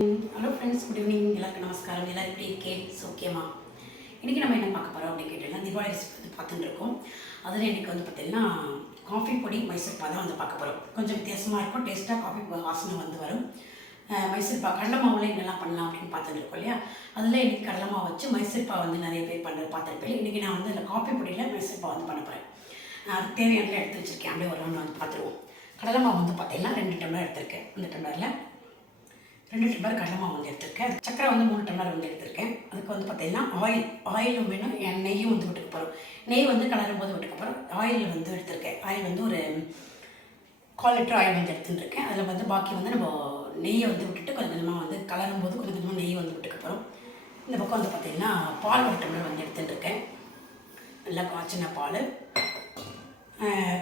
Hello friends, good evening. எல்லாருக்கும் நமஸ்காரம். எல்லோரும் எப்படி இருக்கே? ஓகேம்மா. இன்றைக்கி நம்ம என்ன பார்க்க போகிறோம் அப்படின்னு கேட்டீங்கன்னா, தீபாவளி வந்து பார்த்துட்டு இருக்கோம். அதில் இன்றைக்கி வந்து பார்த்திங்கன்னா காஃபி பொடி மைசூர் பாகு தான் வந்து பார்க்க போகிறோம். கொஞ்சம் வித்தியாசமாக இருக்கும், டேஸ்ட்டாக காஃபி வாசனை வந்து வரும். மைசூர் பாகு கடலை மாவில் என்னெல்லாம் பண்ணலாம் அப்படின்னு பார்த்துட்டு இருக்கோம் இல்லையா? அதில் இன்றைக்கி கடலை மாவு வச்சு மைசூர் பாகு வந்து நிறைய பேர் பண்ணுறது பார்த்துருப்பேன். இன்றைக்கி நான் வந்து இந்த காஃபி பொடியில் மைசூர் பாகு வந்து பண்ண போகிறேன். அதுக்கு தேவையான எடுத்து வச்சுருக்கேன். அப்படியே ஒரு ரவுண்ட் வந்து பார்த்துருவோம். கடலை மாவு வந்து பார்த்திங்கன்னா 2 டம்ளர் எடுத்திருக்கேன். அந்த டம்ளரில் 2 டம்ளர் கடலை மாவு வந்து எடுத்திருக்கேன். சக்கரை வந்து 3 டம்ளர் வந்து எடுத்திருக்கேன். அதுக்கு வந்து பார்த்திங்கன்னா ஆயிலும் வேணும், நெய்யும் வந்து விட்டுக்க போகிறோம். நெய் வந்து கலரும் போது விட்டுக்க போகிறோம். ஆயில் வந்து எடுத்திருக்கேன். ஆயில் வந்து ஒரு 1/4 லிட்டர் ஆயில் வந்து எடுத்துட்டுருக்கேன். அதில் வந்து பாக்கி வந்து நம்ம நெய்யை வந்து விட்டுட்டு கொஞ்சம் கொஞ்சமாக வந்து கலரும் போது கொஞ்சம் கொஞ்சமாக நெய் வந்து விட்டுக்க போகிறோம். இந்த பக்கம் வந்து பார்த்திங்கன்னா பால் 1 டம்ளர் வந்து எடுத்துட்டுருக்கேன். நல்லா காய்ச்சின பால்.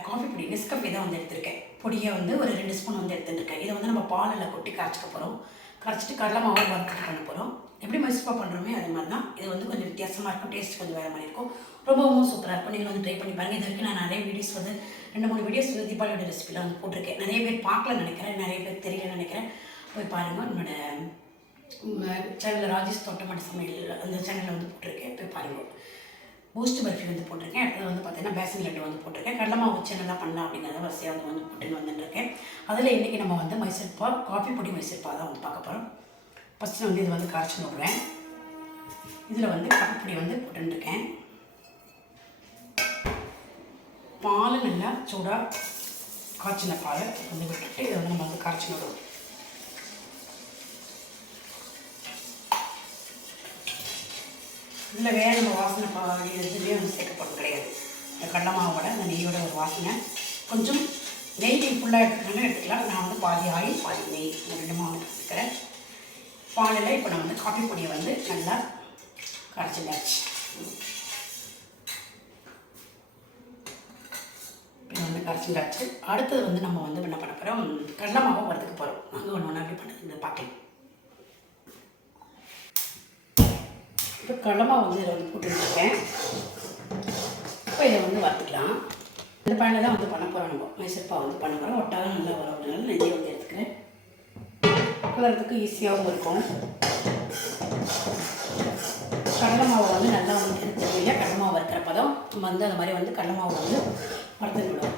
காஃபி பொடி நெஸ்கஃபே தான் வந்து எடுத்திருக்கேன். பொடியை வந்து ஒரு 2 ஸ்பூன் வந்து எடுத்துட்டுருக்கேன். இதை வந்து நம்ம பாலில் கொட்டி கரைச்சிக்க போகிறோம். கரைச்சிட்டு கடலை மாவு வறுத்துட்டு பண்ண போகிறோம். எப்படி மைசூர் பாகு பண்ணுறோமே அது மாதிரி தான். இது வந்து கொஞ்சம் வித்தியாசமாக இருக்கும், டேஸ்ட் கொஞ்சம் வேறு மாதிரி இருக்கும். ரொம்பவும் சூப்பராக இருக்கும். நீங்கள் வந்து ட்ரை பண்ணி பாருங்கள். இது வரைக்கும் நான் நிறைய வீடியோஸ் வந்து 2-3 வீடியோஸ் வந்து தீபாவளியோட ரெசிபியில் வந்து போட்டிருக்கேன். நிறைய பேர் பார்க்கலன்னு நினைக்கிறேன், நிறைய பேர் தெரியலன்னு நினைக்கிறேன். போய் பாருங்கள். என்னோட சேனலில் ராஜேஷ் தோட்டமாடி சமையல் அந்த சேனலில் வந்து போட்டிருக்கேன், போய் பாருங்கள். பூஸ்ட் பர்ஃபி வந்து போட்டிருக்கேன். அடுத்தது வந்து பார்த்திங்கன்னா பேசன் லட்டு வந்து போட்டிருக்கேன். கடலை மாவு வச்சு என்னெல்லாம் பண்ணலாம் அப்படிங்கிறத வரிசையாக வந்து போட்டுன்னு வந்துட்டுருக்கேன். அதில் இன்றைக்கி நம்ம வந்து மைசூர் பாகு, காஃபி பொடி மைசூர் பாகு தான் வந்து பார்க்க போகிறோம். ஃபஸ்ட்டு வந்து இது வந்து காய்ச்சி விட்றேன். இதில் வந்து காஃபி பொடி வந்து போட்டுருக்கேன். பால் நல்லா சூடாக காய்ச்சின பால் வந்து விட்டுட்டு இதை வந்து நம்ம வந்து காய்ச்சி விடுவோம். இதில் வேறு நம்ம வாசனை எதுவுமே வந்து சேர்க்கப்படுறது கிடையாது. இந்த கடலை மாவோட அந்த நெய்யோட ஒரு வாசனை. கொஞ்சம் நெய் ஃபுல்லாக எடுத்துக்கணும்னா எடுத்துக்கலாம். நான் வந்து பாதி ஆயில் பாதி நெய் 2 மாவு எடுத்துக்கிறேன். பாலில் இப்போ நான் வந்து காஃபி பொடியை வந்து நல்லா கரைச்சிடாச்சு. இப்போ வந்து கரைச்சிடாச்சு. அடுத்தது வந்து நம்ம வந்து என்ன பண்ண போகிறோம், கடலை மாவை வறுத்துக்க போகிறோம். அங்கே ஒன்று ஒன்று அப்படி பண்ணுறது பார்க்கலாம். இப்போ கடலை மாவு வந்து இதில் வந்து போட்டுருக்கேன். இப்போ இதை வந்து வறுத்துக்கலாம். இந்த பேனில் தான் வந்து பண்ண போகிறோம். நம்ம மைசூர் பாகு வந்து பண்ண போகிறோம். ஒட்டாக நல்லா வரதுனால நெய்யை வந்து எடுத்துக்கிறேன். கலர்றதுக்கு ஈஸியாகவும் இருக்கும். கடலை மாவு வந்து நல்லா வந்து எடுத்துக்கிட்டே கடலை மாவு வறுக்கிறப்ப தான் நம்ம வந்து அந்த மாதிரி வந்து கடலை மாவு வந்து வறுத்து விடுவோம்.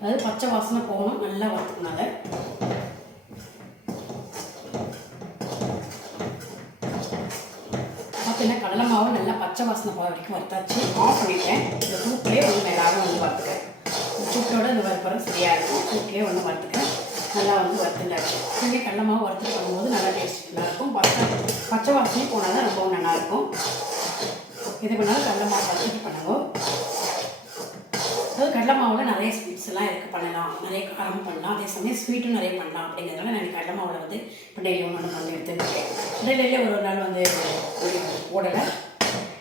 அதாவது பச்சை வாசனை போகணும் நல்லா வறுத்துக்கனால. பார்த்தீங்கன்னா கடலை மாவு நல்லா பச்சை வாசனை போக வரைக்கும் வறுத்தாச்சு. ஆஃப் பண்ணிட்டேன். இந்த சூப்லேயே வந்து மேலாக வந்து வறுத்துக்கிறேன். சூட்டோட இந்த வறுப்பறம் சரியாக இருக்கும். சூட்லேயே வந்து வறுத்துக்கிறேன். நல்லா வந்து வறுத்துட்டாச்சு. இதுலேயே கடலை மாவு வறுத்து பண்ணும்போது நல்லா டேஸ்ட் நல்லாயிருக்கும். பச்சை வாசனையும் போனால் தான் ரொம்பவும் நல்லாயிருக்கும். இது பண்ணாலும் கடலை மாவு வறுத்துட்டு பண்ணுவோம். அதாவது கடலை மாவில் நிறைய ஸ்வீட்ஸ் எல்லாம் இருக்குது, பண்ணலாம். நிறைய காரமும் பண்ணலாம், அதே சமயம் ஸ்வீட்டும் நிறைய பண்ணலாம். அப்படிங்கிறதுனால நான் கடலை மாவில் வந்து இப்போ டெய்லி ஒன்று பண்ணி எடுத்துருக்கேன். டெய்லியே ஒரு நாள் வந்து ஓடலை.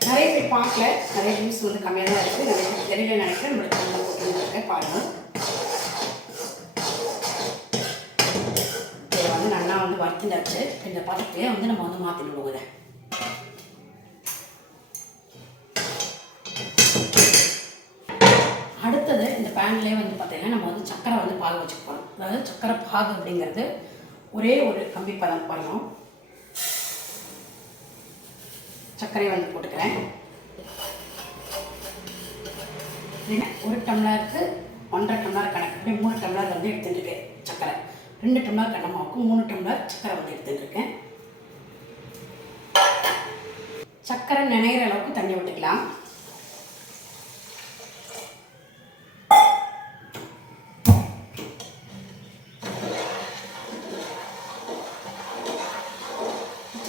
நிறைய பேர் பார்க்கல, நிறைய நியூஸ் வந்து கம்மியாக தான் இருக்குது. நிறைய பேர் தெரியல நினைக்கிறேன். நம்மளுக்கு நல்லா போட்டுருக்கேன் பாருங்கள். இதை வந்து நல்லா வந்து வறுத்துண்டாச்சு. இந்த பாத்திரத்தையே வந்து நம்ம வந்து மாற்றி விடுவோம். அடுத்தது இந்த பேன்லேயே வந்து பார்த்திங்கன்னா நம்ம வந்து சக்கரை வந்து பாகு வச்சுக்க போகிறோம். அதாவது சக்கரை பாகு அப்படிங்கிறது ஒரே ஒரு கம்பி பதம் பண்ணணும். சர்க்கரையை வந்து போட்டுக்கிறேன். 1 டம்ளருக்கு 1.5 டம்ளர் கணக்கு, அப்படியே 3 டம்ளர் வந்து எடுத்துட்டுருக்கேன் சக்கரை. 2 டம்ளர் கடலை மாவுக்கு 3 டம்ளர் சக்கரை வந்து எடுத்துட்டுருக்கேன். சக்கரை நினைகிற அளவுக்கு தண்ணி விட்டுக்கலாம்.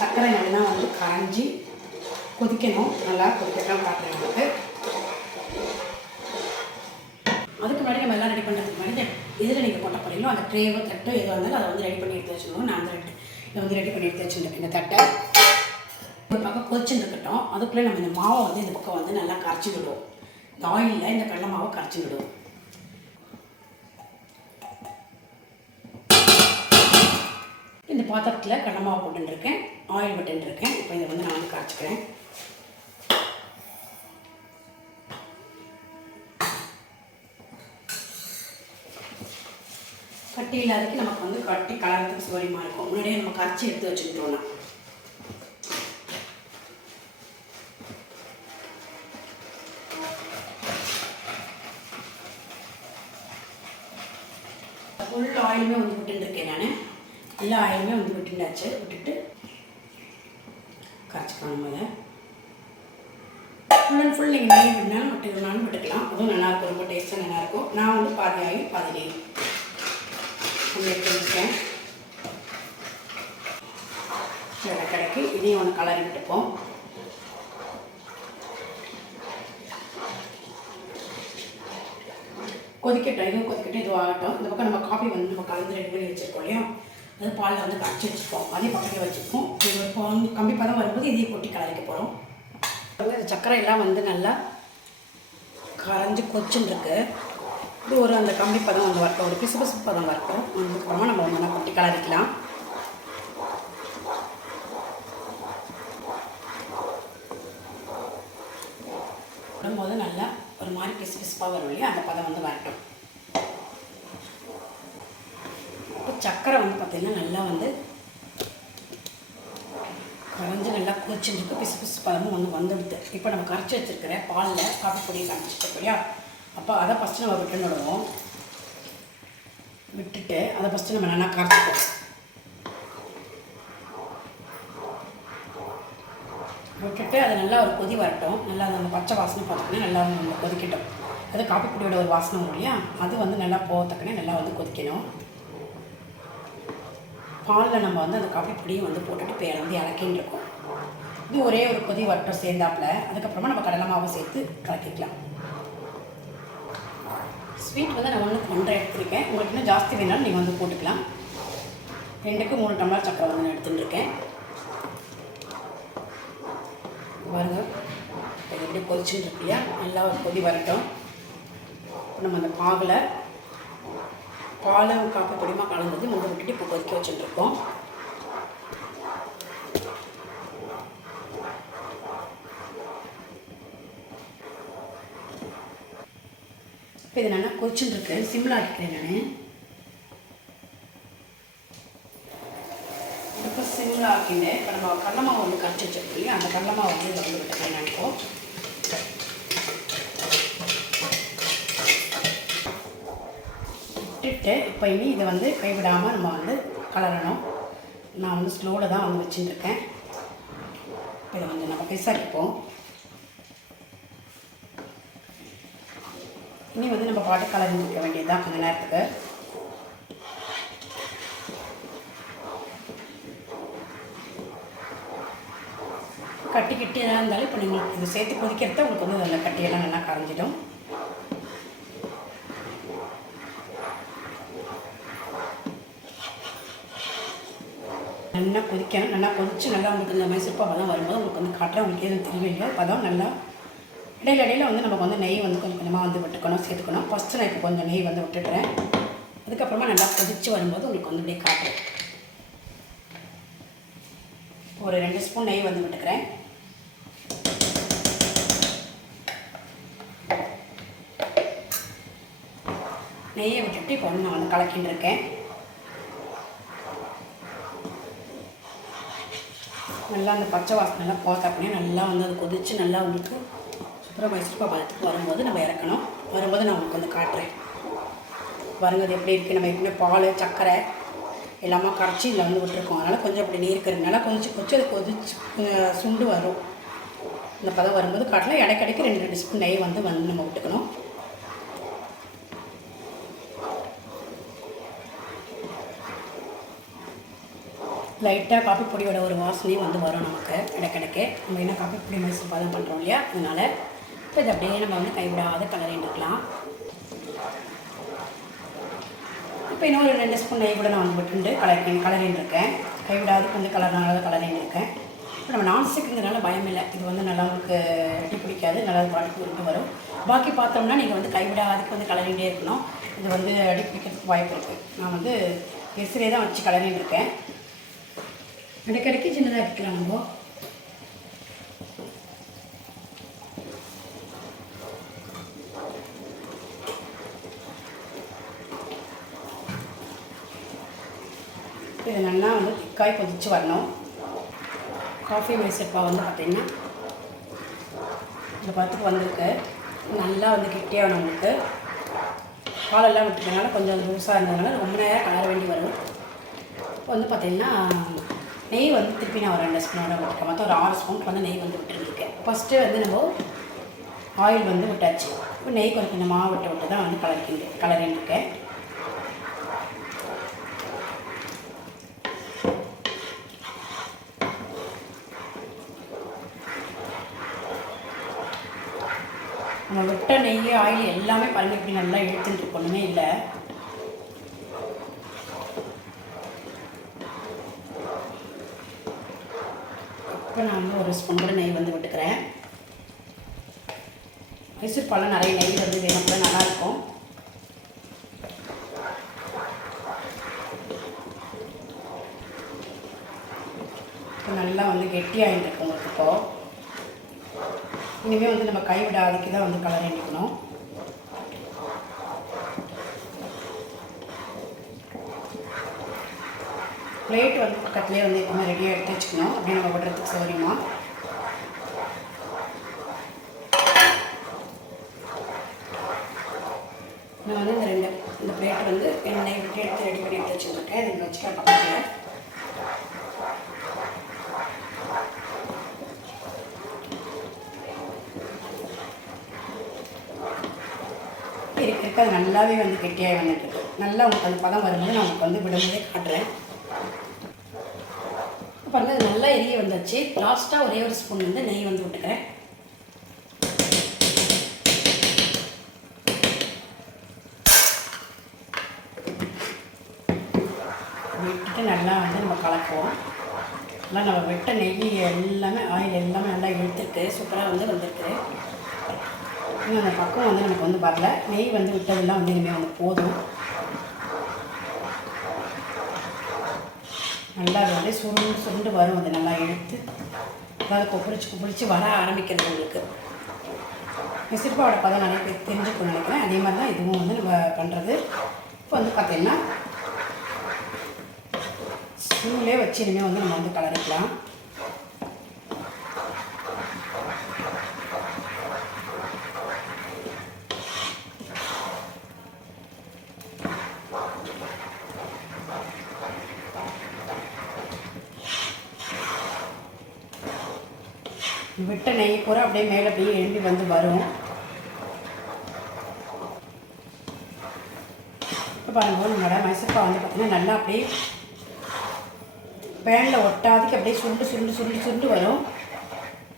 சக்கரை நல்லா வந்து காஞ்சி கொதிக்கணும். நல்லா கொதிக்கலாம் பார்க்குறேன். அதுக்கு முன்னாடி நம்ம எல்லாம் ரெடி பண்ணுறதுக்கு முன்னாடி இதில் நீங்கள் போட்ட போகிறீங்களோ அந்த ட்ரேவோ தட்டோ எதுவாக இருந்தாலும் அதை வந்து ரெடி பண்ணி எடுத்து வச்சுக்கணும். நான் வந்து இதை வந்து ரெடி பண்ணி எடுத்து வச்சுருக்கேன். இந்த தட்டை ஒரு பக்கம் கொதிச்சுன்னு இருக்கட்டும். அதுக்குள்ளே நம்ம இந்த மாவை வந்து இந்த பக்கம் வந்து நல்லா கரைச்சி விடுவோம். இந்த ஆயிலில் இந்த கடலை மாவை கரைச்சி விடுவோம். இந்த பாத்திரத்தில் கடலை மாவு போட்டுருக்கேன், ஆயில் விட்டுருக்கேன். இப்போ இதை வந்து நான் வந்து காய்ச்சிக்கிறேன். கட்டி இல்லாததுக்கு நமக்கு வந்து கட்டி கலர்றதுக்கு சௌகரியமாக இருக்கும். முன்னாடியே நம்ம கரைச்சி எடுத்து வச்சுக்கிட்டோம்னா ஃபுல் ஆயிலுமே வந்து விட்டுருக்கேன். நான் எல்லா ஆயிலுமே வந்து விட்டுண்டாச்சு. விட்டுட்டு கரைச்சிக்கலாம். நம்ம ஃபுல் அண்ட் ஃபுல் நீங்கள் நெய் விடனாலும் விட்டு விடனாலும் விட்டுக்கலாம். அதுவும் நல்லாயிருக்கும், ரொம்ப டேஸ்ட்டாக நல்லாயிருக்கும். நான் வந்து பாதி ஆயில் பாதி நெய் எடுத்து வச்சுருக்கேன். கடைக்கு இதையும் ஒன்று கலரி விட்டுப்போம். கொதிக்கட்டும், இதுவும் கொதிக்கட்டும், இதுவும் ஆகட்டும். இந்த பக்கம் நம்ம காஃபி வந்து நம்ம கலந்து ரெடி பண்ணி வச்சுருக்கோம் இல்லையா, அது பாலில் வந்து கரைச்சி வச்சுப்போம். அதே பக்கத்தில் வச்சுப்போம். இது இப்போ கம்பி பதம் வரும்போது இதையும் கொட்டி கலரிக்க போகிறோம். இந்த சர்க்கரை எல்லாம் வந்து நல்லா கரைஞ்சி கொச்சுன்னு இருக்கு. இது ஒரு அந்த கம்பி பதம் வந்து வரட்டும், ஒரு பிசு பிசு பதம் வரட்டும். அதுக்கப்புறமா நம்ம வந்து கொட்டி கலரிக்கலாம். போது நல்லா ஒரு மாதிரி பிசு பிசுப்பாக வரும் இல்லையா, அந்த பதம் வந்து வரட்டும். இப்போ சர்க்கரை வந்து பார்த்திங்கன்னா நல்லா வந்து கரைஞ்சி நல்லா கொதிச்சுருக்கு. பிசு பிசு பதமும் வந்து வந்துடுது. இப்போ நம்ம கரைச்சி வச்சுருக்கிற பாலில் காஃபி பொடியை கரைச்சிட்டு இல்லையா, அப்போ அதை ஃபஸ்ட்டு நம்ம விட்டுடுவோம். விட்டுட்டு அதை ஃபஸ்ட்டு நம்ம நல்லா கரைச்சிப்போம். விட்டுட்டு அது நல்லா ஒரு கொதி வரட்டும். நல்லா அந்த பச்சை வாசனை பார்த்தோன்னா நல்லா வந்து கொதிக்கட்டும். அது காப்பி பொடியோட ஒரு வாசனை வரும் இல்லையா, அது வந்து நல்லா போகிறதுக்குன்னே நல்லா வந்து கொதிக்கணும். பாலில் நம்ம வந்து அந்த காஃபி பொடியை வந்து போட்டுட்டு இப்போ வந்து இலக்கின்னு இருக்கும். இது ஒரே ஒரு கொதி வரட்டும் சேர்ந்தாப்பில். அதுக்கப்புறமா நம்ம கடலை மாவை சேர்த்து கலக்கிக்கலாம். ஸ்வீட் வந்து நான் 1 எடுத்துருக்கேன். உங்களுக்கு இன்னும் ஜாஸ்தி வேணாலும் நீங்கள் வந்து போட்டுக்கலாம். 2க்கு 3 டம்ளர் சக்கரை வந்து நான் எடுத்துகிட்டு இருக்கேன். பாருங்க, இப்போ எப்படி கொதிச்சுட்டு இருக்கு இல்லையா, நல்லா ஒரு கொதி வரட்டும். நம்ம அந்த பாலும் காப்பி பொடிமா கலந்தது முந்தை விட்டுட்டு இப்போ கொதிக்க வச்சுட்டுருக்கோம். இப்போ இது நல்லா கொதிச்சுட்டுருக்கு. சிம்மில் ஆக்கிக்கிறேன் நான். இப்போ சிம்மில் ஆக்கிட்டு இப்போ நம்ம கடலை மாவு வந்து கரைச்சி வச்சுருக்கோம் இல்லையா, அந்த கடலை மாவு வந்து இதை வந்து விட்டுக்கிறேன் நான். விட்டுட்டு இப்போ இனி இதை வந்து கைவிடாமல் நம்ம வந்து கலரணும். நான் வந்து ஸ்லோவில் தான் வந்து வச்சுட்டுருக்கேன். இதை வந்து நம்ம பெருசாக்கிப்போம். இனி வந்து நம்ம பாட்டு கலரி முடிக்க வேண்டியது தான் கொஞ்சம் நேரத்துக்கு. கட்டி கட்டியாக இருந்தாலும் இப்போ நீங்கள் இது சேர்த்து கொதிக்கிறத உங்களுக்கு வந்து அதில் கட்டியெல்லாம் நல்லா கரைஞ்சிடும். நல்லா கொதிக்கணும். நல்லா கொதித்து நல்லா உங்களுக்கு இந்த மைசூர் பாவு தான் வரும்போது உங்களுக்கு வந்து காட்டுறேன். உங்களுக்கு எதுவும் தெரியவில்லை பதம் நல்லா இடையில வந்து நமக்கு வந்து நெய் வந்து கொஞ்சம் கொஞ்சமாக வந்து விட்டுக்கணும், சேர்த்துக்கணும். ஃபஸ்ட்டு நான் இப்போ கொஞ்சம் நெய் வந்து விட்டுடுறேன். அதுக்கப்புறமா நல்லா கொதித்து வரும்போது உங்களுக்கு வந்து அப்படியே காட்டுறேன். ஒரு 2 ஸ்பூன் நெய் வந்து விட்டுக்கிறேன். நெய்யை விட்டுட்டு இப்போ வந்து நான் வந்து கலக்கின்னு இருக்கேன். நல்லா அந்த பச்சை வாசனை நல்லா போத்தாப்பனே நல்லா வந்து அது கொதித்து நல்லா உங்களுக்கு சூப்பராக மைசூர் பாவு பதத்துக்கு வரும்போது நம்ம இறக்கணும். வரும்போது நான் உங்களுக்கு வந்து காட்டுறேன். வருங்கிறது எப்படி இருக்குது. நம்ம எப்பவுமே பால் சர்க்கரை எல்லாமே கரைச்சி இதில் வந்து விட்டுருக்கோம். அதனால் கொஞ்சம் அப்படி நீர் இருக்கிறதுனால கொதிச்சு அது கொதிச்சு சுண்டு வரும். இந்த பதம் வரும்போது காட்டலாம். இடைக்கடைக்கு 2 ஸ்பூன் நெய் வந்து நம்ம விட்டுக்கணும். லைட்டாக காப்பி பொடியோட ஒரு வாசனையும் வந்து வரும் நமக்கு இடைக்கிடைக்கே. நம்ம என்ன காப்பி பொடி மைசூர் பதம் பண்ணுறோம் இல்லையா, அதனால் இப்போ இது அப்படியே நம்ம வந்து கைவிடாத கலரின்னு இருக்கலாம். இப்போ இன்னும் ஒரு 2 ஸ்பூன் நெய் கூட நான் வந்து விட்டுண்டு கலரின்னு இருக்கேன். கைவிடாது கொஞ்சம் கலரின்னு இருக்கேன். இப்போ நம்ம நான்ஸ்டிக்குங்கிறனால பயம் இல்லை. இது வந்து நல்லா உங்களுக்கு எட்டி பிடிக்காது, நல்லா பாட்டுக்கு உருட்டு வரும். பாக்கி பார்த்தோம்னா நீங்கள் வந்து கைவிடாதுக்கு வந்து கலரிகிட்டே இருக்கணும். இது வந்து அடி பிடிக்கிறதுக்கு வாய்ப்பு இருக்குது. நான் வந்து எசிலே தான் வச்சு கலரின்னு இருக்கேன். இடைக்கிடைக்கு சின்னதாக எடுத்துக்கலாம். நம்ம இது நல்லா வந்து திக்காய் கொதித்து வரணும். காஃபி மைசூர் பாவு வந்து பார்த்திங்கன்னா இந்த பத்துக்கு வந்திருக்கு. நல்லா வந்து கெட்டியாக நம்மளுக்கு பாலெல்லாம் விட்டுறதுனால கொஞ்சம் லூஸாக இருந்ததுனால ரொம்ப நேரம் கலர வேண்டி வரும். இப்போ வந்து பார்த்திங்கன்னா நெய் வந்து திருப்பி நான் ஒரு 2 ஸ்பூனோட விட்டுருக்கேன். மொத்தம் ஒரு 6 ஸ்பூனுக்கு வந்து நெய் வந்து விட்டுருக்கேன். ஃபஸ்ட்டு வந்து நம்ம ஆயில் வந்து விட்டாச்சு. இப்போ நெய் கொஞ்சம் கொஞ்சமாக விட்டு தான் வந்து கலரிட்டுருக்கேன். நம்ம விட்ட நெய் ஆயில் எல்லாமே பாருங்கள் இப்படி நல்லா இழுத்துட்டு ஒன்றுமே இல்லை. இப்போ நான் வந்து ஒரு ஸ்பூன் கூட நெய் வந்து விட்டுக்கிறேன். மைசூர் பாலில் நிறைய நெய் வந்து வேணும் கூட நல்லாயிருக்கும். இப்போ நல்லா வந்து கெட்டியாகிட்டு இருக்கு உங்களுக்கு. இப்போது இனிமேல் வந்து நம்ம கைவிடாதுக்கு தான் வந்து கலர் எண்ணிக்கணும். பிளேட் வந்து பக்கத்துலேயே வந்து எப்பவுமே ரெடியாக எடுத்து வச்சுக்கணும். அப்படியே நம்ம விடுறதுக்கு சௌகரியமா. நான் வந்து இந்த பிளேட் வந்து எண்ணெய் விட்டு எடுத்து ரெடி பண்ணி எடுத்து வச்சுருக்கேன். இதில் வச்சுக்க பக்கத்தில் இருக்க அது நல்லாவே வந்து கெட்டியாக வந்துட்டுருக்கு. நல்லா உங்களுக்கு அந்த பதம் வரும்போது நான் உங்களுக்கு வந்து விடும்போதே காட்டுறேன். பாருங்கள் அது நல்லா எரிய வந்துச்சு. லாஸ்ட்டாக ஒரே ஒரு ஸ்பூன் வந்து நெய் வந்து விட்டுக்கிறேன். விட்டுட்டு நல்லா வந்து நம்ம கலக்குவோம். நல்லா நம்ம விட்ட நெய் எல்லாமே ஆயில் எல்லாமே நல்லா இழுத்துருக்கு. சூப்பராக வந்து வந்திருக்கு. இன்னும் அந்த பக்கம் வந்து நமக்கு வந்து வரல. நெய் வந்து விட்டதெல்லாம் வந்து இனிமேல் வந்து போதும். நல்லா அது வந்து சுருண்டு வரும். அது நல்லா இழுத்து அதாவது கொப்பளிச்சு வர ஆரம்பிக்கிறது உங்களுக்கு. மைசூர்பாவோட பதம் நிறைய பேர் தெரிஞ்சுக்கணும்னு நினைக்கிறேன். அதே மாதிரி தான் இதுவும் வந்து நம்ம பண்ணுறது. இப்போ வந்து பார்த்திங்கன்னா ஸ்பூன்லேயே வச்சு இனிமேல் வந்து நம்ம வந்து கலரிக்கலாம். விட்ட நெய் பூரா அப்படியே மேலே அப்படியே எழும்பி வந்து வரும். இப்போ பாருங்கள் நம்மளோட மைசூர்பாவு வந்து பார்த்திங்கன்னா நல்லா அப்படியே பேனில் ஒட்டாதுக்கு அப்படியே சுருண்டு வரும்.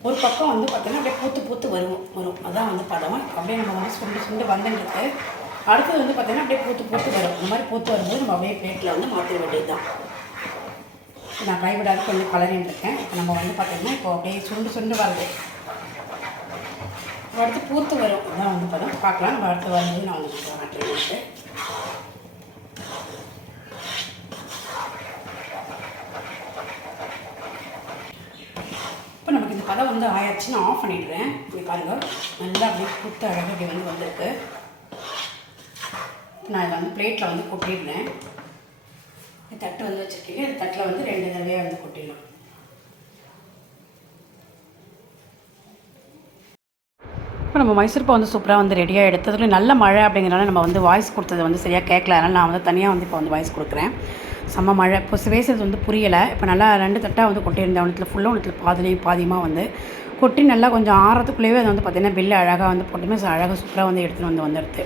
ஒரு பக்கம் வந்து பார்த்திங்கன்னா அப்படியே பூத்து வரும். அதான் வந்து பதம். அப்படியே நம்ம வந்து சுருண்டு வந்துருக்கு. அடுத்தது வந்து பார்த்திங்கன்னா அப்படியே பூத்து வரும். இந்த மாதிரி பூத்து வரும்போது நம்ம அப்படியே பிளேட்டில் வந்து மாற்றிட வேண்டியது தான். நான் கைவிடாது கொஞ்சம் கலரின்ட்டுருக்கேன். இப்போ நம்ம வந்து பார்த்திங்கன்னா இப்போ அப்படியே சுருண்டு வருது. அடுத்து பூத்து வரும். அதான் வந்து பதம். பார்க்கலாம். நம்ம அடுத்து வரும்போது நான் வந்து மாற்றிடுவேன். இப்போ நமக்கு இந்த பதம் வந்து ஆயாச்சு. நான் ஆஃப் பண்ணிடுறேன். இப்படி பாருங்கள் நல்லா அப்படியே பூத்து அழகாக இப்படி வந்து வந்திருக்கு. நான் இதை வந்து பிளேட்டில் வந்து கொட்டிடுறேன். தட்டு வந்து வச்சுருக்கீங்க. இந்த தட்டில் வந்து 2 தடவையாக வந்து கொட்டிடலாம். இப்போ நம்ம மைசூர்பாவு வந்து சூப்பராக வந்து ரெடியாக எடுத்ததுல நல்ல மழை அப்படிங்கிறனால நம்ம வந்து வாய்ஸ் கொடுத்தது வந்து சரியாக கேட்கல. அதனால் நான் வந்து தனியாக வந்து இப்போ வந்து வாய்ஸ் கொடுக்குறேன். செம்ம மழை. இப்போ பேசுறது வந்து புரியலை. இப்போ நல்லா 2 தட்டாக வந்து கொட்டியிருந்தேன். ஒன்றுத்தில் ஃபுல்லாக ஒன்றுத்தில் பாதியமாக வந்து கொட்டி நல்லா கொஞ்சம் ஆறதுக்குள்ளேயே அது வந்து பார்த்திங்கன்னா பில்லு அழகாக வந்து போட்டுமே அழகாக சூப்பராக வந்து எடுத்துகிட்டு வந்துடுது.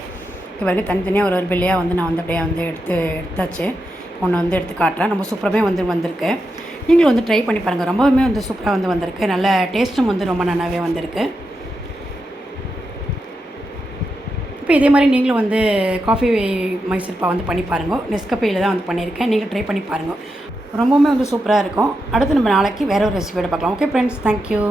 இப்போ வரைக்கும் தனித்தனியாக ஒரு பில்லையாக வந்து நான் வந்து அப்படியே வந்து எடுத்தாச்சு. ஒன்று வந்து எடுத்து காட்டுறேன். ரொம்ப சூப்பராகவே வந்திருக்கு. நீங்களும் வந்து ட்ரை பண்ணி பாருங்கள். ரொம்பவுமே வந்து சூப்பராக வந்து வந்திருக்கு. நல்ல டேஸ்ட்டும் வந்து ரொம்ப நல்லாவே வந்திருக்கு. இப்போ இதே மாதிரி நீங்களும் வந்து காஃபி மைசூர்பாவு வந்து பண்ணி பாருங்கள். நெஸ்கஃபேயில் தான் வந்து பண்ணியிருக்கேன். நீங்கள் ட்ரை பண்ணி பாருங்கள். ரொம்பவுமே வந்து சூப்பராக இருக்கும். அடுத்து நம்ம நாளைக்கு வேறு ஒரு ரெசிபியோட பார்க்கலாம். Okay friends, thank you.